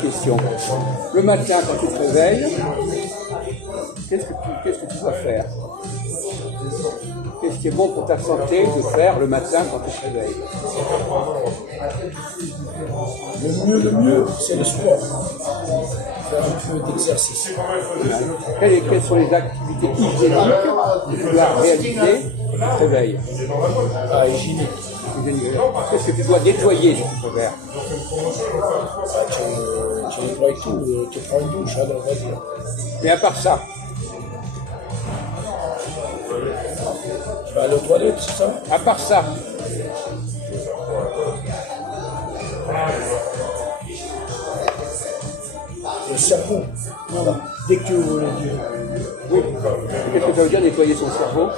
Question. Le matin, quand tu te réveilles, qu'est-ce que tu dois faire? Qu'est-ce qui est bon pour ta santé de faire le matin quand tu te réveilles? Le mieux, c'est le sport. Faire un peu d'exercice. Quelles sont les activités hygiéniques que tu dois réaliser quand tu te réveilles? Ah, hygiénique. Qu'est-ce que tu dois nettoyer si tu peux faire? Tu nettoies tout, tu prends une douche, alors on va dire. Et à part ça, Tu vas aller aux toilettes, c'est ça? à part ça, Le cerveau. Voilà. Dès que tu ouvres les yeux. oui. Qu'est-ce que ça veut dire nettoyer son cerveau?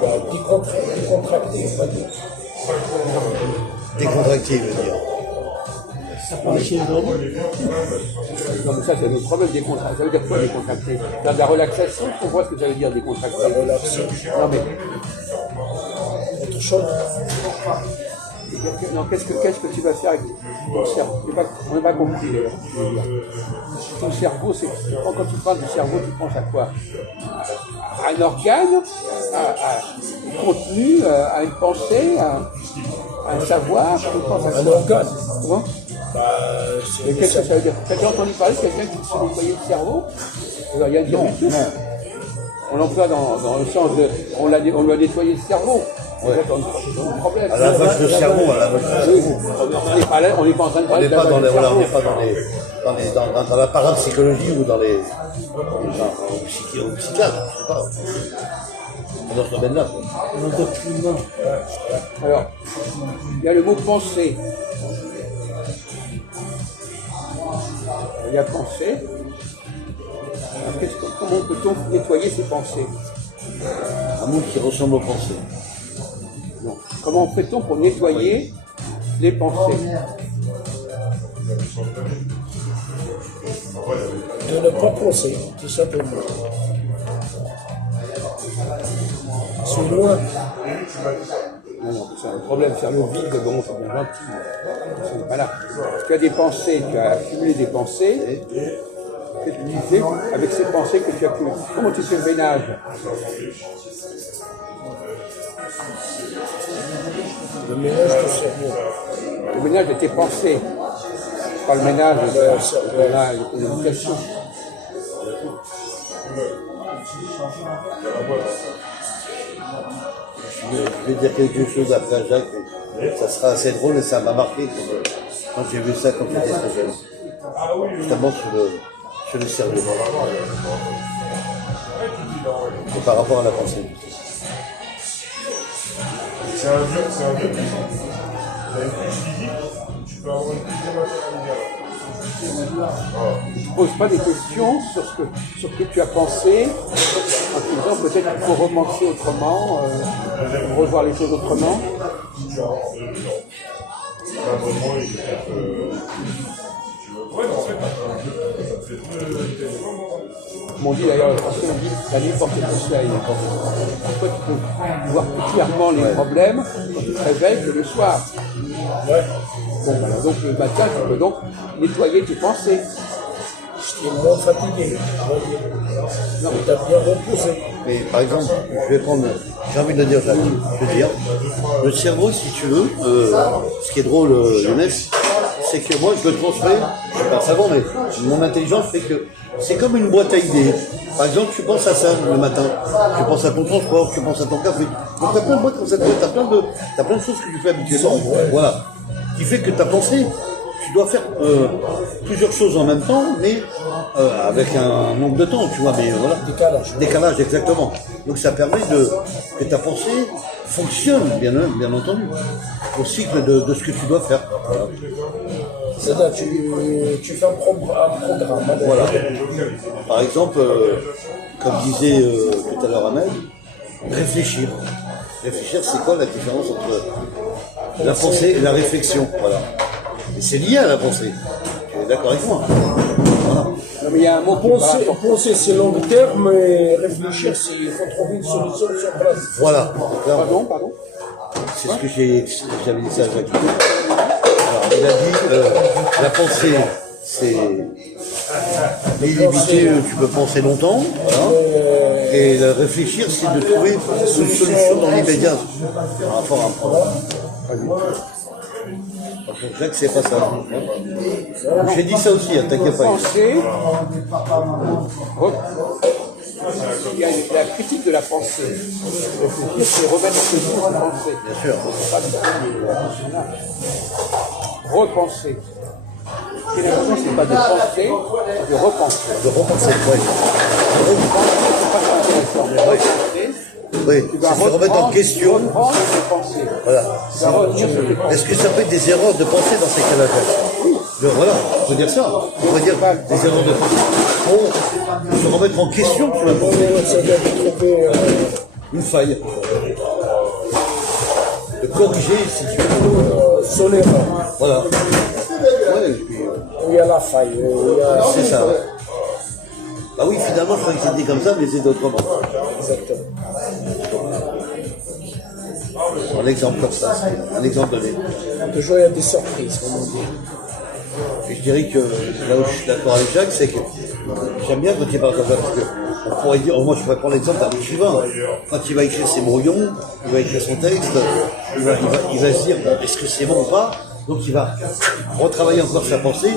Bah, décontracter, on va dire. Décontracté, il veut dire. Ça parle chez les hommes. Non mais ça c'est notre problème, décontracter. Ça veut dire quoi décontracter? Dans de la relaxation, on voit ce que ça veut dire décontracter. Relaxer. Non mais Autre chose. non, qu'est-ce que tu vas faire avec ton cerveau? On n'a pas compris d'ailleurs. Ton cerveau, c'est quand tu parles du cerveau, tu penses à quoi? À un organe, à un contenu, à une pensée, à un savoir. Tu penses à Un quoi? organe. Comment? Bah, Mais qu'est-ce que ça veut dire? T'as déjà entendu parler de quelqu'un qui se nettoyait le cerveau? Ça veut rien dire du tout. On l'emploie dans le sens de on lui a nettoyé le cerveau. Ouais. C'est un problème. À la vache de cerveau, à la vache de cerveau. On n'est pas en train de On parler n'est de la pas dans vache les, de voilà, on cerveau. n'est pas dans la parapsychologie ou dans les, au psychiatre, je sais pas. Dans ce domaine-là. Un document. Alors, il y a le mot pensée. Il y a pensée. Alors, comment peut-on nettoyer ses pensées? Un mot qui ressemble aux pensées. Non. Comment fait-on pour nettoyer les pensées? De ne pas penser, tout simplement. C'est loin. Non, c'est un problème, faire le vide, bon, c'est bien gentil. C'est pas là. Tu as des pensées, tu as accumulé des pensées. Qu'est-ce que tu fais avec ces pensées que tu as accumulées? Comment tu fais le ménage? Le ménage du cerveau. Le ménage de tes pensées, pas le ménage de l'éducation. Je vais dire quelque chose après Jacques, mais ça sera assez drôle et ça m'a marqué quand j'ai vu ça quand j'étais très jeune. Justement sur le cerveau. Et par rapport à la pensée. C'est un vieux. Tu as une couche physique, tu peux avoir une couche dématérialisée. Tu ne poses pas des questions sur ce que tu as pensé, en te disant peut-être qu'il faut repenser autrement, revoir les choses autrement. Non. L'abonnement, il est peut-être. Si tu veux. Ouais, en fait, ça te fait deux. M'ont dit d'ailleurs, le français m'a dit la nuit porte conseil. Pourquoi tu peux voir plus clairement les problèmes quand tu te réveilles que le soir? Ouais. Bon, voilà, donc le matin, tu peux donc nettoyer tes pensées. Tu es moins fatigué. Non, tu as bien reposé. Mais par exemple, j'ai envie de dire, Jacques, je veux dire, le cerveau, si tu veux, ce qui est drôle, Younes, c'est que moi, je le transmets, je suis pas savant, mais mon intelligence fait que c'est comme une boîte à idées. Par exemple, tu penses à ça le matin, tu penses à ton transport, tu penses à ton café. Donc, tu as plein de boîtes comme ça, tu as plein de choses que tu fais habituellement. Voilà. Qui fait que ta pensée, tu dois faire plusieurs choses en même temps, mais avec un nombre de temps, tu vois, mais voilà. Décalage, exactement. Donc ça permet que ta pensée fonctionne, bien entendu, au cycle de ce que tu dois faire. Voilà. C'est-à-dire, tu fais un programme. Voilà. Par exemple, comme disait tout à l'heure Ahmed, réfléchir. Réfléchir, c'est quoi la différence entre la pensée et la réflexion? Voilà. Et c'est lié à la pensée. Tu es d'accord avec moi? Voilà. Non, mais il y a un mot Penser, c'est long terme, mais réfléchir, c'est il faut trouver une solution sur place. Voilà. Pardon. C'est ce que j'avais dit ça à Jacques. Alors, il a dit La pensée, c'est illimité, tu peux penser longtemps. Voilà. Et le réfléchir, c'est de trouver une solution dans l'immédiat par rapport à un problème. Jacques, c'est pas ça. J'ai dit ça aussi, hein, t'inquiète pas. Penser, il y a la critique de la pensée. Réfléchir, c'est remettre en question la pensée. Bien sûr. C'est pas du tout repenser. Ce qui est important, c'est pas de penser, c'est de repenser. De repenser, oui. C'est pas intéressant, mais repenser. Oui, Tu vas c'est se remettre en question. reprendre tes pensées. Voilà. Tu vas revenir sur tes pensées. Est-ce que ça peut être des erreurs de pensée dans ces cas-là, Jacques? Voilà, on peut dire ça. On peut dire des erreurs de pensée. Pour se remettre en question sur la pensée. Ça doit trouver Une faille. De corriger si tu veux. sur l'erreur. Voilà. Ouais, et puis, Où il y a la faille. Où il y a... c'est ça. Bah oui, finalement, je crois que c'était comme ça, mais c'est autrement. Exactement. Un exemple comme ça, c'est un exemple donné. Toujours il y a des surprises, comme on dit. Et je dirais que là où je suis d'accord avec Jacques, c'est que j'aime bien quand il parle comme ça, parce que on pourrait dire, moi je pourrais prendre l'exemple d'un écrivain. Quand il va écrire ses brouillons, il va écrire son texte, il va se dire, bon, est-ce que c'est bon ou pas? Donc il va retravailler encore sa pensée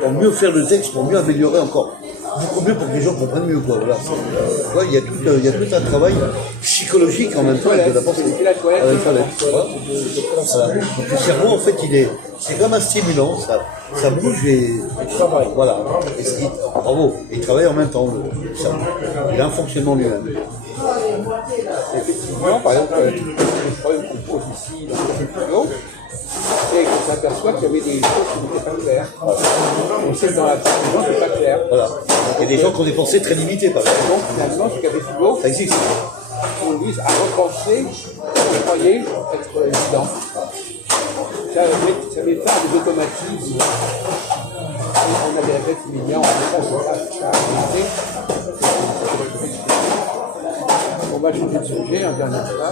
pour mieux faire le texte, pour mieux améliorer encore. Beaucoup mieux pour que les gens comprennent mieux, quoi. Voilà. Ouais, il y a tout un travail psychologique en même temps de la pensée. C'est la toilette. Voilà. Voilà. Donc le cerveau, en fait, c'est comme un stimulant, ça bouge et il travaille. Voilà. Et bravo. Et il travaille en même temps, le cerveau. Il a un fonctionnement lui-même. Effectivement, par exemple, le problème qu'on pose ici dans ce studio, c'est qu'on s'aperçoit qu'il y avait des choses qui n'étaient pas claires. On sait que dans la discussion, c'est pas clair. Voilà. Il y a des gens qui ont des pensées très limitées, par exemple. Donc finalement, ce qu'avait Philo, Ça existe. on vise à repenser ce qu'on croyait être évident. Ça met fin à des automatismes. On a des réflexes immédiats, on fait ça, ça a arrêté. On va changer de sujet, un dernier fois.